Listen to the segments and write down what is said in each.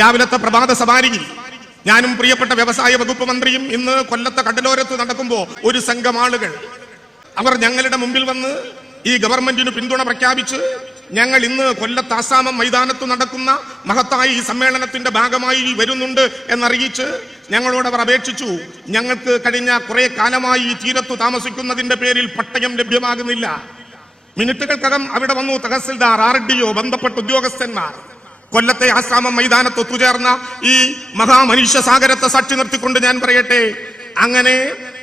രാവിലത്തെ പ്രഭാത സവാരിയിൽ ഞാനും പ്രിയപ്പെട്ട വ്യവസായ വകുപ്പ് മന്ത്രിയും ഇന്ന് കൊല്ലത്തെ കടലോരത്ത് നടക്കുമ്പോൾ ഒരു സംഘം ആളുകൾ അവർ ഞങ്ങളുടെ മുമ്പിൽ വന്ന് ഈ ഗവൺമെന്റിന് പിന്തുണ പ്രഖ്യാപിച്ച് ഞങ്ങൾ ഇന്ന് കൊല്ലത്ത് ആസാമം മൈതാനത്ത് നടക്കുന്ന മഹത്തായ ഈ സമ്മേളനത്തിന്റെ ഭാഗമായി വരുന്നുണ്ട് എന്നറിയിച്ച് ഞങ്ങളോട് അവർ അപേക്ഷിച്ചു. ഞങ്ങൾക്ക് കഴിഞ്ഞ കുറെ കാലമായി ഈ തീരത്ത് താമസിക്കുന്നതിന്റെ പേരിൽ പട്ടയം ലഭ്യമാകുന്നില്ല. മിനിറ്റുകൾക്കകം അവിടെ വന്നു തഹസിൽദാർ, RDO, ബന്ധപ്പെട്ട ഉദ്യോഗസ്ഥന്മാർ. കൊല്ലത്തെ ആസാമം മൈതാനത്ത് ഒത്തുചേർന്ന ഈ മഹാമനുഷ്യ സാഗരത്തെ സാക്ഷി നിർത്തിക്കൊണ്ട് ഞാൻ പറയട്ടെ, അങ്ങനെ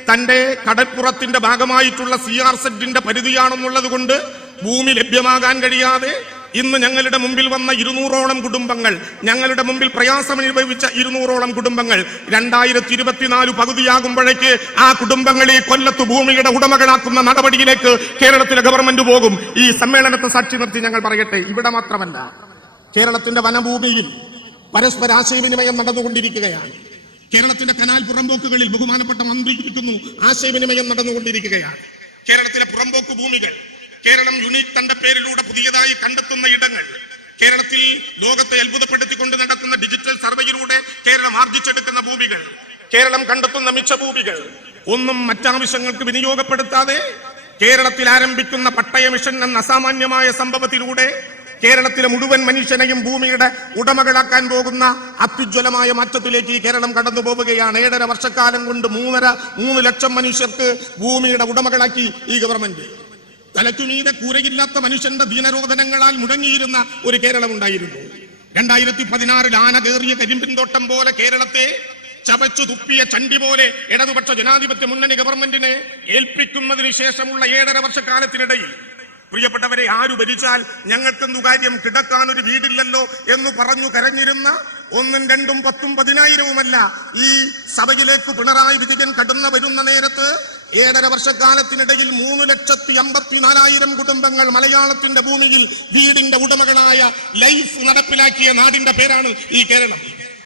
തന്റെ കടൽപ്പുറത്തിന്റെ ഭാഗമായിട്ടുള്ള CRZ പരിധിയാണെന്നുള്ളത് കൊണ്ട് ഭൂമി ലഭ്യമാകാൻ കഴിയാതെ ഇന്ന് ഞങ്ങളുടെ മുമ്പിൽ വന്ന 200ഓളം കുടുംബങ്ങൾ, ഞങ്ങളുടെ മുമ്പിൽ പ്രയാസം അനുഭവിച്ച 200ഓളം കുടുംബങ്ങൾ 2024 പകുതിയാകുമ്പോഴേക്ക് ആ കുടുംബങ്ങളെ കൊല്ലത്ത് ഭൂമിയുടെ ഉടമകളാക്കുന്ന നടപടിയിലേക്ക് കേരളത്തിലെ ഗവൺമെന്റ് പോകും. ഈ സമ്മേളനത്തെ സാക്ഷി നിർത്തി ഞങ്ങൾ പറയട്ടെ, ഇവിടെ മാത്രമല്ല, കേരളത്തിന്റെ വനഭൂമിയിൽ പരസ്പര ആശയവിനിമയം നടന്നുകൊണ്ടിരിക്കുകയാണ്. കേരളത്തിന്റെ കനാൽ പുറമ്പോക്കുകളിൽ ബഹുമാനപ്പെട്ട മന്ത്രി ഇരിക്കുന്നു, ആശയവിനിമയം നടന്നുകൊണ്ടിരിക്കുകയാണ്. കേരളത്തിലെ പുറമ്പോക്ക് ഭൂമികൾ, കേരളം യുണീക് തന്റെ പേരിലൂടെ പുതിയതായി കണ്ടെത്തുന്ന ഇടങ്ങൾ, കേരളത്തിൽ ലോകത്തെ അത്ഭുതപ്പെടുത്തിക്കൊണ്ട് നടക്കുന്ന ഡിജിറ്റൽ സർവേയിലൂടെ കേരളം ആർജിച്ചെടുക്കുന്ന ഭൂമികൾ, കേരളം കണ്ടെത്തുന്ന മിച്ചഭൂമികൾ ഒന്നും മറ്റാവശ്യങ്ങൾക്ക് വിനിയോഗപ്പെടുത്താതെ കേരളത്തിൽ ആരംഭിക്കുന്ന പട്ടയ മിഷൻ എന്ന അസാമാന്യമായ സംഭവത്തിലൂടെ കേരളത്തിലെ മുഴുവൻ മനുഷ്യനെയും ഭൂമിയുടെ ഉടമകളാക്കാൻ പോകുന്ന അത്യുജ്വലമായ മാറ്റത്തിലേക്ക് കേരളം കടന്നു പോവുകയാണ്. 7.5 വർഷക്കാലം കൊണ്ട് 3 ലക്ഷം മനുഷ്യർക്ക് ഭൂമിയുടെ ഉടമകളാക്കി ഈ ഗവൺമെന്റ്. തലയ്ക്കുമീതെ കൂരയില്ലാത്ത മനുഷ്യന്റെ ദീനരോധനങ്ങളാൽ മുടങ്ങിയിരുന്ന ഒരു കേരളം ഉണ്ടായിരുന്നു. 2016 ആന കയറിയ കരിമ്പിൻതോട്ടം പോലെ കേരളത്തെ ചവച്ചു തുപ്പിയ ചണ്ടി പോലെ ഇടതുപക്ഷ ജനാധിപത്യ മുന്നണി ഗവൺമെന്റിനെ ഏൽപ്പിക്കുന്നതിന് ശേഷമുള്ള 7.5 വർഷക്കാലത്തിനിടയിൽ പ്രിയപ്പെട്ടവരെ, ആരു ഭരിച്ചാൽ ഞങ്ങൾക്കെന്തു കാര്യം, കിടക്കാനൊരു വീടില്ലല്ലോ എന്ന് പറഞ്ഞു കരഞ്ഞിരുന്ന 1ഉം 2ഉം 10ഉം 10,000-ഉമല്ല ഈ സഭയിലേക്ക് പിണറായി വിജയൻ കടന്നു വരുന്ന നേരത്ത് 7.5 വർഷക്കാലത്തിനിടയിൽ 3,54,000 കുടുംബങ്ങൾ മലയാളത്തിന്റെ ഭൂമിയിൽ വീടിന്റെ ഉടമകളായ ലൈഫ് നടപ്പിലാക്കിയ നാടിന്റെ പേരാണ് ഈ കേരളം.